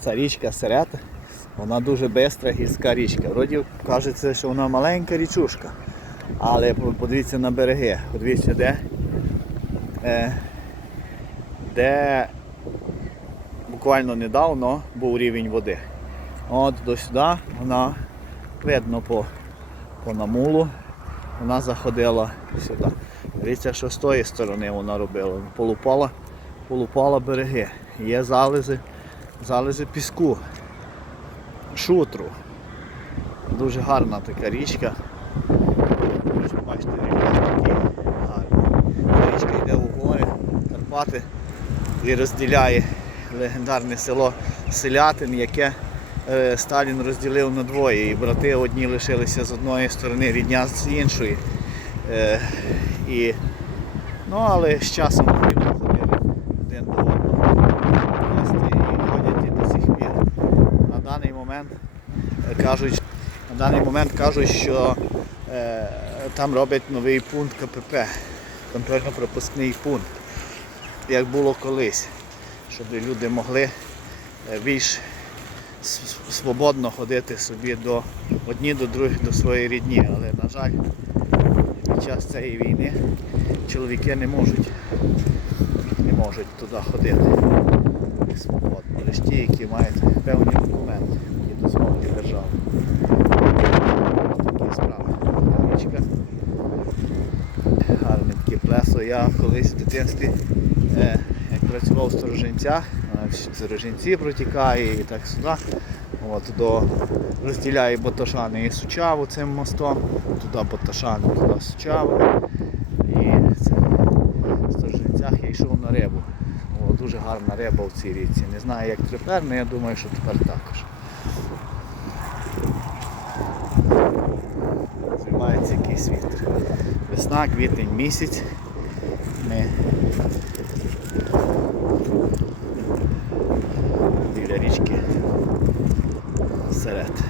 Ця річка Серета, вона дуже бистра гірська річка. Вроді кажеться, що вона маленька річушка. Але подивіться на береги. Подивіться, де, е, де буквально недавно був рівень води. От до сюди вона видно по, по намулу. Вона заходила сюди. Дивіться, що з тої сторони вона робила. Полупала, полупала береги. Є залізи, залізи піску, шутру. Дуже гарна така річка. Ось Бачите, річка такі гарні. Річка йде у гори, Карпати і розділяє легендарне село Селятин, яке е, Сталін розділив на двоє. І брати одні лишилися з одної сторони, рідня з іншої. Е, і, ну, але з часом вони походили один до одного. Вести і ходять і до сих пір. На даний момент е, кажуть, на даний момент кажуть, що е, там роблять новий пункт КПП, контрольно-пропускний пункт, як було колись, щоб люди могли е, більш свободно ходити собі до одні до других до своєї рідні. Але, на жаль, під час цієї війни чоловіки не можуть, не можуть туди ходити свободно. Лише ті, які мають певні Річка. Гарне таке плесо. Я колись в дитинстві, е, як працював в сторожинцях, е, в сторожинці протікає і так сюди. От, до, розділяє Боташани і Сучаву цим мостом, туди Боташани, туди Сучаву. І це, в Сторожинцях я йшов на рибу. О, дуже гарна риба в цій річці. Не знаю як тепер, але я думаю, що тепер також. подивіться який світ. Весна, квітень місяць. Ми біля річки серед.